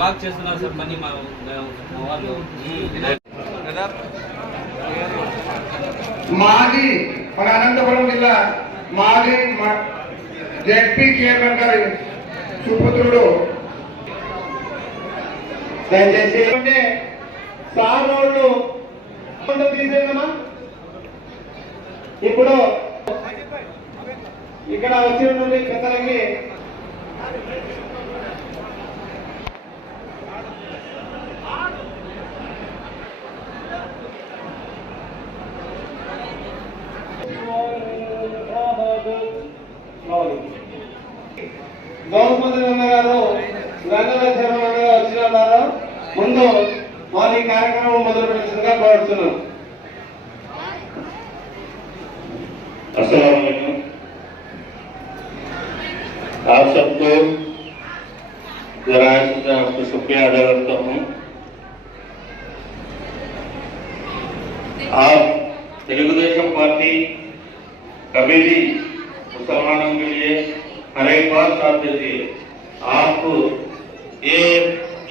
బాగా చేస్తున్నారు సార్ పని మా వాళ్ళు. మాజీ మన అనంతపురం జిల్లా మాజీ జెడ్పీ చైర్మన్ గారి సుపుత్రుడు దయచేసి సార్ వాళ్ళు తీసేదమ్మా. ఇప్పుడు ఇక్కడ వచ్చిన నుండి పెద్దలకి గౌరవమంత్రి అన్న గారు రంగనాథ శర్మ అన్న గారు వచ్చినారు. ముందు వాళ్ళు ఈ కార్యక్రమం మొదలు పెట్టినట్టుగా కోరుతున్నాను. अस्सलाम वालेकुम। आप सबको जरा से आपको शुक्रिया अदा करता हूँ। आप तेलुगुदेशम पार्टी कभी भी मुसलमानों के लिए हर एक बात साथ देती है। आप ये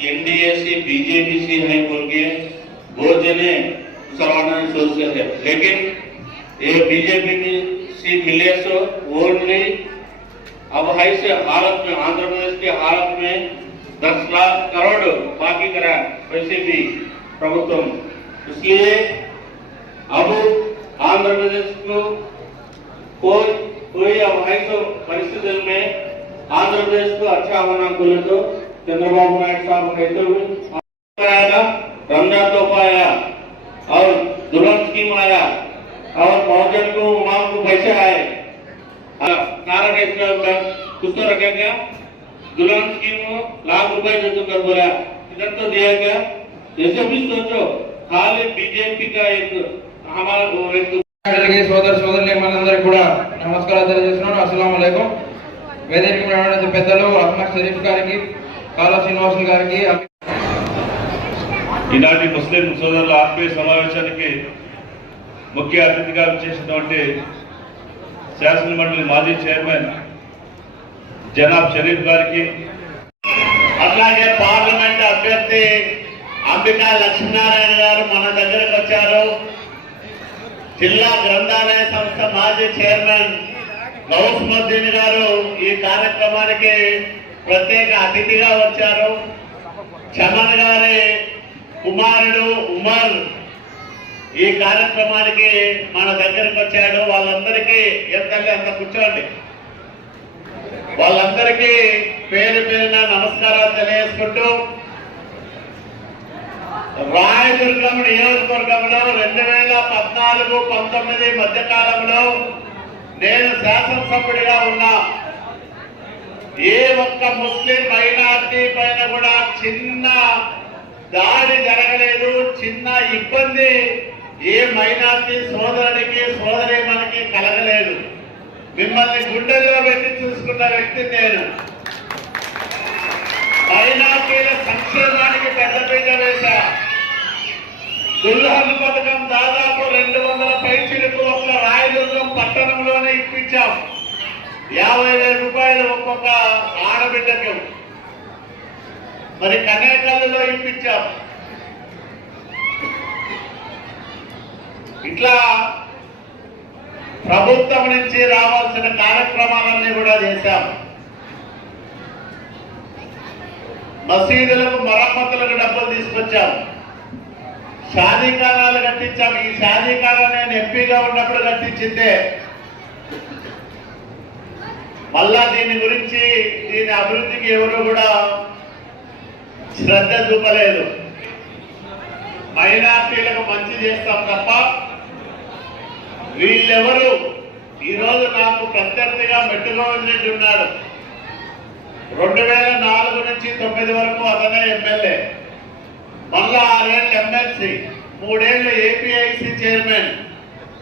एनडीए से बीजेपी से है बोल के बहुत जने मुसलमानों सोचते हैं, लेकिन ये बीजेपी से मिले सो ओनली अब है से हालत में आंध्र प्रदेश के हालत में 10 लाख करोड़ बाकी करा वैसे भी प्रभुत्व, इसलिए अब आंध्र प्रदेश को कोई अब है तो परिस्थिति में आंध्र प्रदेश को अच्छा होना बोले तो चंद्रबाबू नायडू साहब कहते हुए आया, रमजान तोहफा आया और दुल्हन स्कीम आया और बहुजन को मांग को पैसे आए। कारण इसका कुछ तो रखा गया, दुल्हन स्कीम लाख रुपए दे तो कर बोला, इधर तो दिया गया। जैसे भी सोचो खाली बीजेपी का एक हमारा సోదర సోదరులు మనందరికీ కూడా నమస్కారాలు తెలియజేస్తున్నాను. అస్సలాము అలైకుం. వేదిక మీద ఉన్న పెద్దలు అహ్మద్ షరీఫ్ గారికి, కాలా శ్రీనివాసులు గారికి, ఈనాటి ముస్లిం సోదరుల ఆత్మీయ సమావేశానికి ముఖ్య అతిథిగా చేసినటువంటి శాసన మండలి మాజీ చైర్మన్ జనాబ్ షరీఫ్ గారికి, అలాగే పార్లమెంట్ అభ్యర్థి అంబికా లక్ష్మీనారాయణ గారు మన దగ్గరకు వచ్చారు. జిల్లా గ్రంథాలయ సంస్థ మాజీ చైర్మన్ గౌస్ముద్దీన్ గారు ఈ కార్యక్రమానికి ప్రత్యేక అతిథిగా వచ్చారు. చమన్ గారి కుమారుడు ఉమర్ ఈ కార్యక్రమానికి మన దగ్గరకు వచ్చాడు. వాళ్ళందరికీ ఎంతల్లి అంత కూర్చోండి. వాళ్ళందరికీ పేరు పేరున నమస్కారాలు తెలియజేసుకుంటూ రాయదుర్గం నియోజకవర్గంలో 2014-19 మధ్య కాలంలో నేను శాసనసభ్యుడిగా ఉన్నా. ఏ ఒక్క ముస్లిం మైనార్టీ పైన కూడా చిన్న దాడి జరగలేదు, చిన్న ఇబ్బంది ఏ మైనార్టీ సోదరుడికి సోదరి మనకి కలగలేదు. మిమ్మల్ని గుండెల్లో పెట్టి చూసుకున్న వ్యక్తి నేను. మైనార్టీల సంక్షేమానికి పెద్దపీట వేశా. దుల్హన్ పథకం దాదాపు 200 పైచిలకు ఒక్క రాయదుర్గం పట్టణంలోనే ఇప్పించాం. 50,000 రూపాయలు ఒక్కొక్క ఆడబిడ్డకు. మరి కనేకల్లులో ఇప్పించాం. ఇట్లా ప్రభుత్వం నుంచి రావాల్సిన కార్యక్రమాలన్నీ కూడా చేశాం. మసీదులకు మరమ్మతులకు డబ్బులు తీసుకొచ్చాం. షాదీఖానాలు కట్టించాం. ఈ షాదీఖానా నేను ఎంపీగా ఉన్నప్పుడు కట్టించిందే. మళ్ళా దీని గురించి దీని అభివృద్ధికి ఎవరు కూడా శ్రద్ధ చూపలేదు. మైనార్టీలకు మంచి చేస్తాం తప్ప వీళ్ళెవరు. ఈరోజు నాకు ప్రత్యర్థిగా మెట్టుగోవింద్ రెడ్డి ఉన్నాడు. 2004 నుంచి 9 వరకు అతనే ఎమ్మెల్యే, మళ్ళా 6 ఏళ్ళు ఎమ్మెల్సీ, 3 ఏళ్ళు ఏపీఐసి చైర్మన్,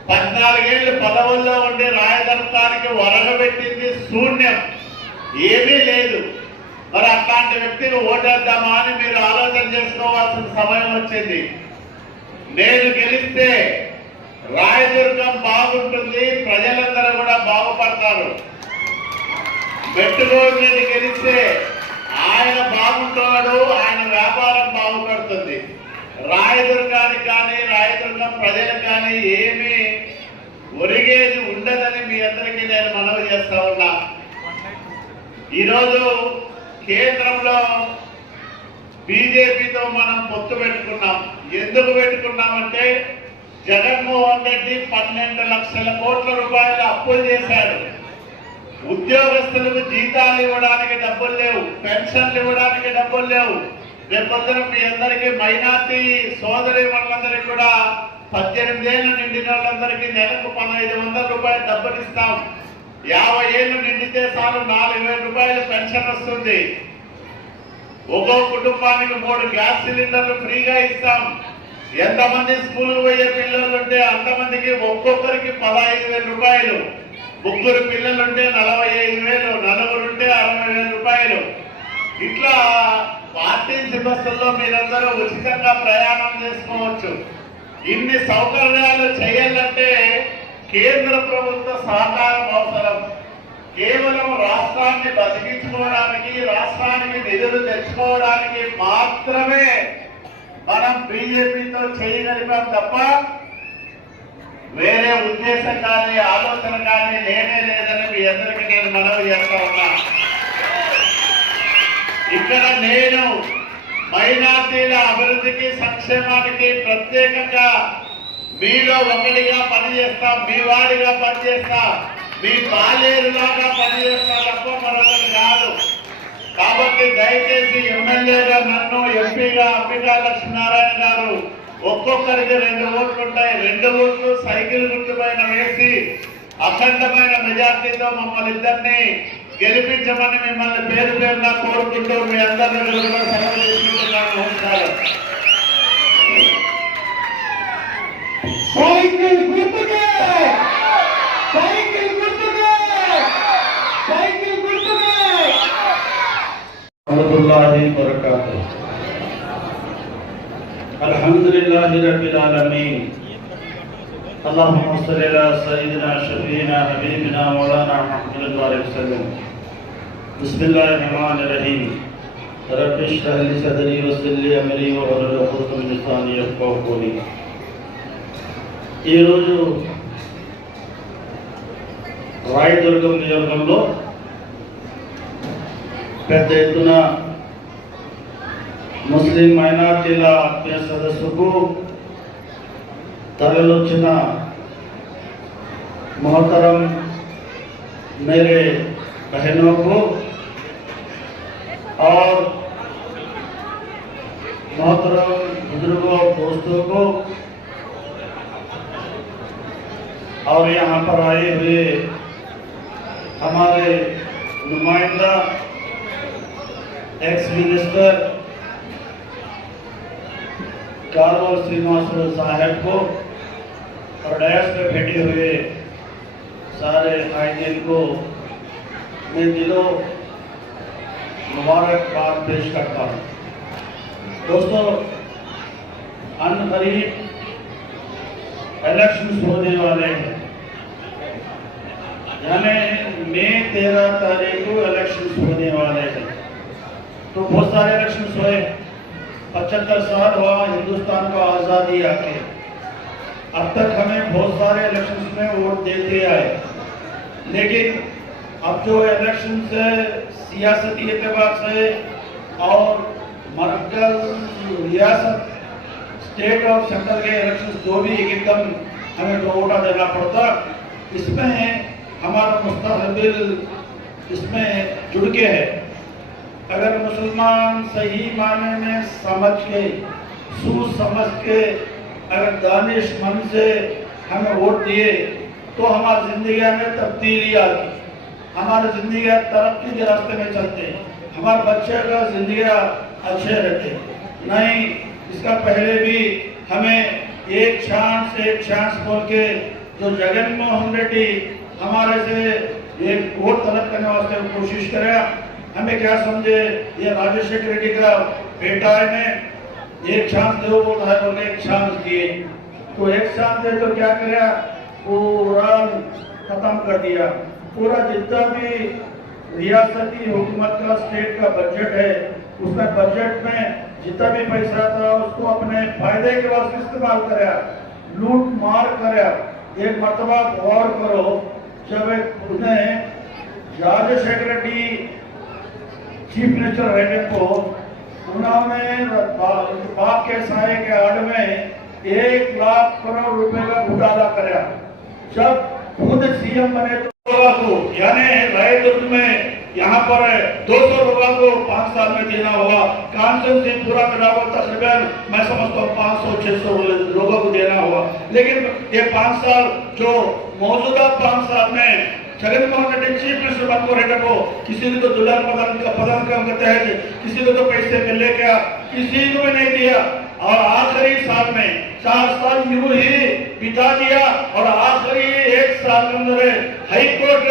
14 ఏళ్ళు పదవుల్లో ఉండి రాయదర్శానికి వరగబెట్టింది శూన్యం, ఏమీ లేదు. మరి అట్లాంటి వ్యక్తిని ఓటేద్దామా అని మీరు ఆలోచన చేసుకోవాల్సిన సమయం వచ్చింది. నేను గెలిస్తే రాయదుర్గం బాగుంటుంది, ప్రజలందరూ కూడా బాగుపడతారు. మెట్టుగోవింద్ రెడ్డి గెలిస్తే ఆయన బాగుంటాడు, ఆయన వ్యాపారం బాగుపడుతుంది. రాయదుర్గానికి కానీ రాయదుర్గం ప్రజలకు కానీ ఏమీ ఒరిగేది ఉండదని మీ అందరికీ నేను మనవి చేస్తా ఉన్నా. ఈరోజు కేంద్రంలో బీజేపీతో మనం పొత్తు పెట్టుకున్నాం. ఎందుకు పెట్టుకున్నామంటే జగన్మోహన్ రెడ్డి 12 లక్షల కోట్ల రూపాయలు అప్పులు చేశాడు. ఉద్యోగస్తులకు జీతాలు ఇవ్వడానికి డబ్బులు లేవు, పెన్షన్లు ఇవ్వడానికి డబ్బులు లేవు. రేపొద్దున మీ అందరికీ మైనార్టీ సోదరి వాళ్ళందరికీ కూడా 18 ఏళ్ళు నిండిన వాళ్ళందరికీ నెలకు 1500 రూపాయలు డబ్బులు ఇస్తాం. 50 ఏళ్ళు నిండితే చాలు 4000 రూపాయలు పెన్షన్ వస్తుంది. ఒక్కో కుటుంబానికి 3 గ్యాస్ సిలిండర్లు ఫ్రీగా ఇస్తాం. ఎంతమంది స్కూల్కి పోయే పిల్లలు ఉంటే అంతమందికి ఒక్కొక్కరికి 15,000 రూపాయలు. 3 పిల్లలుంటే 45,000, 4 ఉంటే 60,000 రూపాయలు. ఇట్లా ఆర్టీసీ బస్సుల్లో మీరందరూ ఉచితంగా ప్రయాణం చేసుకోవచ్చు. ఇన్ని సౌకర్యాలు చేయాలంటే కేంద్ర ప్రభుత్వ సహకారం అవసరం. కేవలం రాష్ట్రాన్ని బతికించుకోవడానికి, రాష్ట్రానికి నిధులు తెచ్చుకోవడానికి మాత్రమే మనం బీజేపీతో చేయగలిగాం తప్ప వేరే ఉద్దేశం కానీ ఆలోచన కానీ లేనే లేదని మీ అందరికీ నేను మనవి చేస్తా ఉన్నా. ఇక్కడ నేను మైనార్టీల అభివృద్ధికి, సంక్షేమానికి ప్రత్యేకంగా మీలో ఒకటిగా పనిచేస్తా, మీ వాడిగా పనిచేస్తా, మీ బాలేరులాగా పనిచేస్తా తప్ప మరొకటి కాదు. కాబట్టి దయచేసి ఎమ్మెల్యేగా నన్ను, ఎంపీగా అంబికా లక్ష్మీనారాయణ గారు ఒక్కొక్కరికి 2 ఓట్లు ఉంటాయి. 2 ఓట్లు సైకిల్ గుర్తు పైన వేసి అఖండమైన మెజార్టీతో మమ్మల్ని ఇద్దరిని గెలిపించమని మిమ్మల్ని పేరు పేరుగా కోరుకుంటూ మీ అందరి కూడా సెలవు తీసుకుంటున్నాను. నమస్కారం. సైకిల్ గుర్తుకే, సైకిల్ గుర్తుకే, సైకిల్ గుర్తుకే. అల్లాహి బరకాతుహు. అల్హమ్దులిల్లాహి రబ్బిల్ ఆలమీన్. అల్లాహుమ్మా సల్లి అలా సయ్యిదినా షఫీనా హబీబినా మౌలానా ముహమ్మద్ వసల్లం. బిస్మిల్లాహిర్ రహమానిర్ రహీం. రబ్బి ఇష్రహ్ లీ సద్రీ వయస్సిర్ లీ అమ్రీ వహ్లుల్ ఉఖ్దతం మిన్ లిసానీ యఫ్ఖహూ కౌలీ. ఈరోజు రాయదుర్గం నియోజకవర్గంలో పెద్ద ఎత్తున ముస్లిం మైనార్టీల ఆత్మీయ సదస్సుకు తరలివచ్చిన मोहतरम मेरे बहनों को और मोहतरम बुजुर्गों दोस्तों को और यहाँ पर आए हुए हमारे नुमाइंदा एक्स मिनिस्टर कारोल श्रीनिवास साहब को और डैश पे बैठे हुए सारे कायदीन को मैं दिलों मुबारकबाद पेश करता हूँ। दोस्तों, अनकरीब इलेक्शंस होने वाले हैं, यानी मई 13 तारीख को इलेक्शंस होने वाले हैं। तो बहुत सारे इलेक्शंस हुए, 75 साल हुआ हिंदुस्तान को आज़ादी आके। अब तक हमें बहुत सारे इलेक्शंस में वोट देते आए, लेकिन अब जो इलेक्शन से सियासती एतबार से और मरकज रियासत स्टेट और सेंट्रल के इलेक्शन जो भी एकदम हमें तो वोटा देना पड़ता, इसमें हमारा मुस्तकबिल इसमें जुड़ के है। अगर मुसलमान सही माने में समझ के, सोच समझ के, अगर दानिशमंद से हमें वोट दिए तो हमारी जिंदगी में तब्दीली आती, हमारी जिंदगी तरक्की के रास्ते में चलते, हमारे बच्चे का जिंदगी अच्छे रहते। नहीं, इसका पहले भी हमें एक चांस बोल के जो जगनमोहन रेड्डी हमारे से एक वोट तलब करने वास्ते कोशिश करे, हमें क्या समझे ये राजशेखर रेड्डी का बेटा है ने एक चांस दो बोल है, बोले एक चांस दिए तो एक चांस दे तो क्या करे, पूरा खत्म कर दिया। पूरा जितना भी रियासती हुकूमत का स्टेट का बजट है, उसमें बजट में जितना भी पैसा था उसको अपने फायदे के वास्ते इस्तेमाल कराया, लूट मार कराया। एक मर्तबा गौर करो, जब उन्हें राजशेखर रेड्डी चीफ मिनिस्टर रहने को उन्होंने बाप के साये के आड़ में 1 लाख करोड़ रुपए का घोटाला कराया। जब खुद सीएम बने तो लोगों को यानी रायदुर्ग में यहाँ पर 200 लोगों को 5 साल में देना होगा, कांचन से पूरा मिला हुआ तकरीबन मैं समझता हूँ 500-600 लोगों को देना होगा। लेकिन ये 5 साल जो मौजूदा 5 साल में जगनमोहन रेड्डी चीफ मिनिस्टर बनकर रहने को किसी को दुल्हन पदन का कहते हैं, किसी को तो पैसे मिलने क्या, किसी को भी नहीं दिया। और आखिरी साल में 4 साल यूं ही बिता दिया और आखिरी 1 साल के अंदर हाई कोर्ट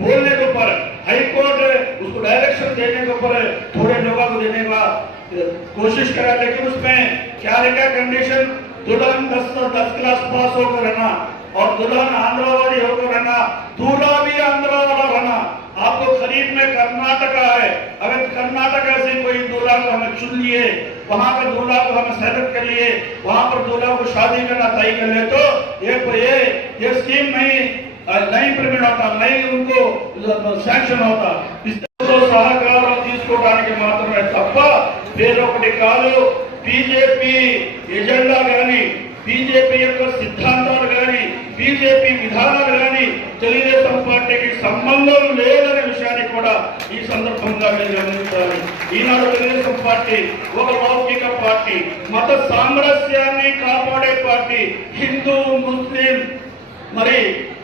बोलने के ऊपर, हाई कोर्ट उसको डायरेक्शन देने के ऊपर थोड़े लोगों को देने का कोशिश करा। लेकिन उसमें क्या रखा कंडीशन, दुल्हन 10 क्लास पास होकर रहना और दुल्हन आंध्रा वाली होकर रहना, दूल्हा भी आंध्रा वाला रहना। आपको करीब में कर्नाटका है, अगर कर्नाटका से कोई दूल्हा को हमें चुन लिए, वहां का दूल्हा को हमें सेलेक्ट कर लिए, वहां पर दूल्हा को शादी करना तय कर ले तो ये स्कीम नहीं इम्प्लीमेंट होता, नहीं उनको सैंक्शन होता। इसको सहकार తీసుకోవడానికి మాత్రమే తప్ప వేరొకటి కాదు। బీజేపీ ఎజెండా కానీ, బీజేపీ యొక్క సిద్ధాంతాలు కానీ, బీజేపీ విధానాలు కానీ తెలుగుదేశం పార్టీకి సంబంధం లేదనే విషయాన్ని కూడా ఈ సందర్భంగా మీరు గమనించాలి। ఈనాడు తెలుగుదేశం పార్టీ ఒక లౌకిక పార్టీ, మత సామరస్యాన్ని కాపాడే పార్టీ, హిందూ ముస్లిం మరి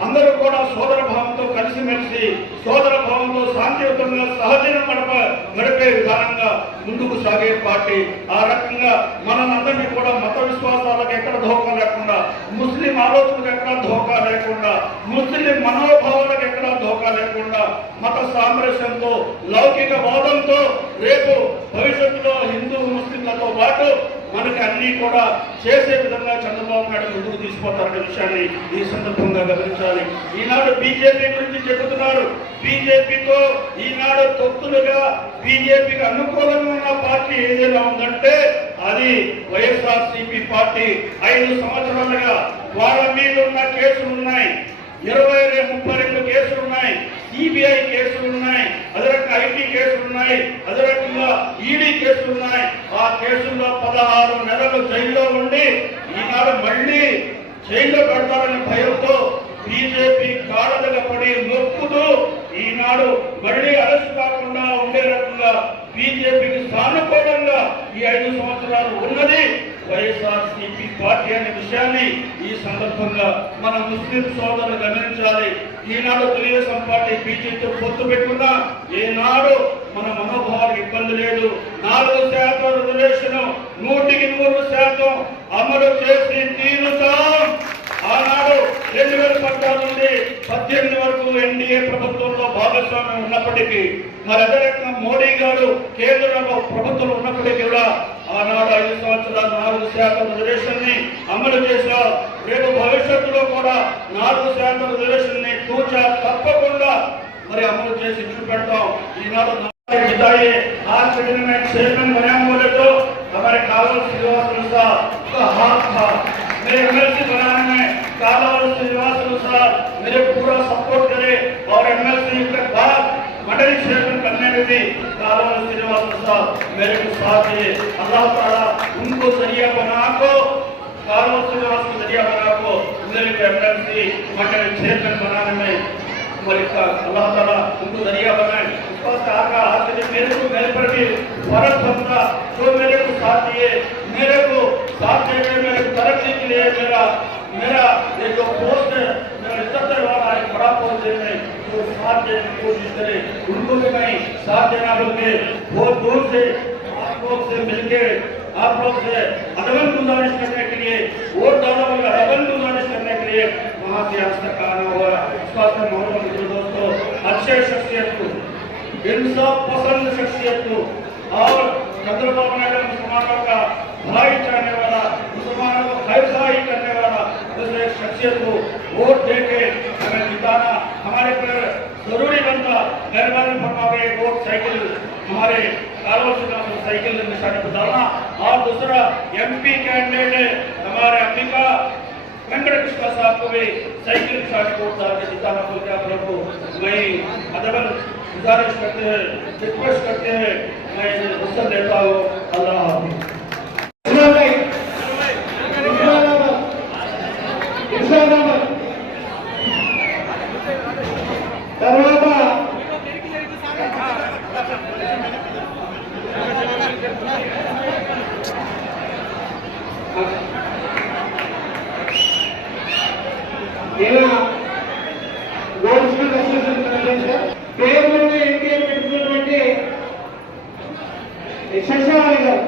అందరూ కూడా సోదర భావంతో కలిసిమెలిసి సోదర భావంతో శాంతియుతంగా సహజీవనం గడిపే విధానంగా ముందుకు సాగే పార్టీ। ఆ రకంగా మనందరినీ కూడా మత విశ్వాసాలకు ఎక్కడ ధోకా లేకుండా, ముస్లిం ఆలోచనలకు ఎక్కడ ధోకా లేకుండా, ముస్లిం మనోభావాలకు ఎక్కడ ధోకా లేకుండా, మత సామరస్యంతో లౌకిక వాదంతో రేపు భవిష్యత్తులో హిందూ ముస్లింలతో పాటు మనకి అన్ని కూడా చేసే విధంగా చంద్రబాబు నాయుడు ముందుకు తీసుకుపోతారనే విషయాన్ని ఈ సందర్భంగా గమనించాలి। ఈనాడు బీజేపీ గురించి చెబుతున్నారు, బీజేపీతో ఈనాడు తొత్తులుగా బీజేపీకి అనుకూలంగా ఉన్న పార్టీ ఏదైనా ఉందంటే అది వైఎస్ఆర్సీపీ పార్టీ। 5 సంవత్సరాలుగా వాళ్ళ మీద ఉన్న కేసులు ఉన్నాయి, 32 కేసులు ఉన్నాయి, సిబిఐ కేసులు ఉన్నాయి, అదే రకంగా ఐటీ కేసులు ఉన్నాయి, అదే రకంగా ఈడీ కేసులు ఉన్నాయి। ఆ కేసుల్లో 16 నెలలు జైల్లో ఉండి ఈనాడు మళ్ళీ జైల్లో పెడతారనే భయంతో బీజేపీ కాళ్ళగా పడి మొక్కుతూ ఈనాడు మళ్ళీ అరెస్ట్ కాకుండా ఉండే రకంగా బీజేపీకి సానుకూలంగా ఈ 5 సంవత్సరాలు ఉన్నది వైఎస్ఆర్సీపీ పార్టీ అనే విషయాన్ని ఈ సందర్భంగా మన ముస్లిం సోదరులు గమనించాలి। ఈనాడు తెలుగుదేశం పార్టీ బీజేపీతో పొత్తు పెట్టుకున్నా ఏనాడు మన మనోభావాలకు ఇబ్బంది లేదు। 4% రిజర్వేషన్ 100% అమలు చేసి తీరుతాం। ఆనాడు 2014 నుండి 18 వరకు ఎన్డీఏ ప్రభుత్వంలో భాగస్వామ్యం ఉన్నప్పటికీ, మరి అదే రకంగా మోడీ గారు కేంద్రంలో ప్రభుత్వం ఉన్నప్పటికీ కూడా ఆనాడు 5 సంవత్సరాలు 4% రిజర్వేషన్ ని అమలు చేశారు। రేపు భవిష్యత్తులో కూడా 4% రిజర్వేషన్ ని తూచా తప్పకుండా మరి అమలు చేసి చూపెడతాం। ఈనాడు जिताइए। आज के दिन में चेयरमैन बना बोले तो हमारे कालवर श्रीनिवास साहब का हाथ था। मेरे एमएलसी बनाने में कालवर श्रीनिवास साहब मेरे पूरा सपोर्ट करे और एमएलसी के बाद मंडली चेयरमैन करने में भी कालवर श्रीनिवास साहब मेरे को साथ दिए। अल्लाह ताला उनको जरिया बना को कार्य को जरिया बना को एमएलसी चेयरमैन बनाने में अल्लाह ताला उनको जरिया बनाए। उसका सहारा हाथ में मेरे पर भी फर्ज बनता जो मेरे को साथ दिए, मेरे को साथ देने मेरे तरक्की के लिए मेरा ये जो पोस्ट है मेरा इज्जत वाला है बड़ा पोस्ट देने तो साथ देने की कोशिश करे, उनको भी मैं साथ देना बोलते बहुत दूर से आप लोग से मिलके आप लोग से अदबन गुजारिश करने के लिए वोट डालने वाले अदबन गुजारिश करने के लिए वहाँ से आज तक आना हुआ। स्वास्थ्य मोहम्मद दोस्तों अच्छे शख्सियत को इंसाफ पसंद शख्सियत को और चंद्रबाबू नायडू मुसलमानों का भाई चाहने वाला मुसलमानों को खैरखाई करने वाला उस एक शख्सियत को वोट देके हमें जिताना हमारे पर जरूरी बनता। मेहरबानी फरमावे एक वोट साइकिल हमारे कारोबार साइकिल निशाने पर डालना। और दूसरा एमपी कैंडिडेट है हमारे अंबिका वेंकट कृष्णा साहब को भी साइकिल निशाने वोट डाल के जिताना बोल के आप लोग को मैं अदबन गुजारिश करते हैं रिक्वेस्ट करते हैं मैं उत्तर देता हूँ। अल्लाह हाफिज़। తర్వాత ఇలా గోల్డ్ అసోసియేషన్ పేరులోనే ఎన్టీఏ పెట్టుకున్నటువంటి శశాలి గారు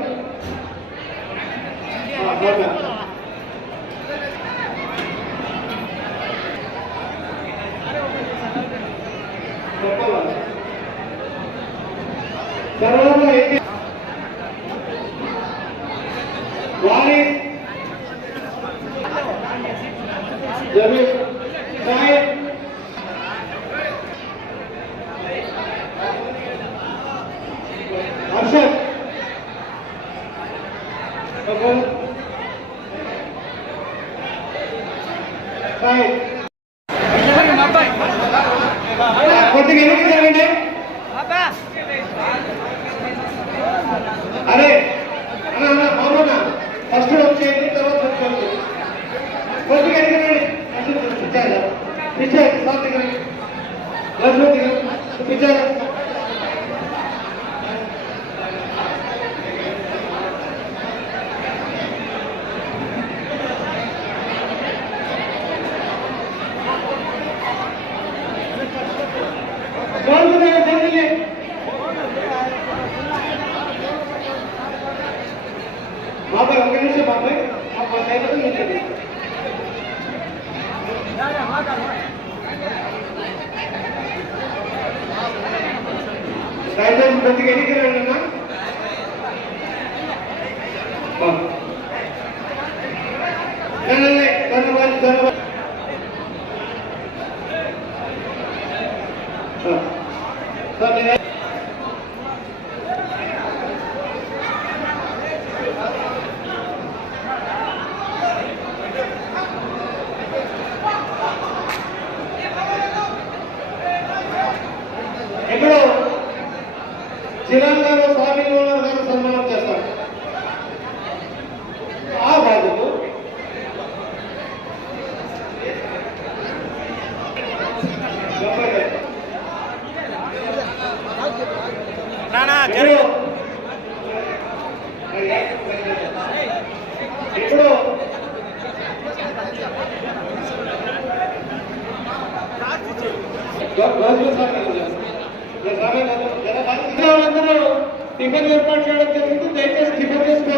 తర్వాత వారి జమీర్ సాహెబ్ హర్షద్ సాహెబ్ కొద్దిగా ఎన్నిక జరగండి. అరే అన్న బాబున్న ఫస్ట్ వచ్చేయండి తర్వాత వచ్చేయండి కొద్దిగా ఎన్నికలండి పిచ్చారు సార్ దగ్గర లక్ష్మణ్ దగ్గర పిచ్చారు బాబాయ్ ఒక నిమిషం బాబాయ్ దయచేసి కొద్దిగా ఎన్నికలండి అన్న ఇప్పుడు జిల్లాలో స్వామి గారు సన్మానం చేస్తారు. ఆ బాబుకు ఇప్పుడు టిఫిన్ ఏర్పాటు చేయడం జరిగింది. దయచేసి టిఫిన్ చేసుకోవాలి.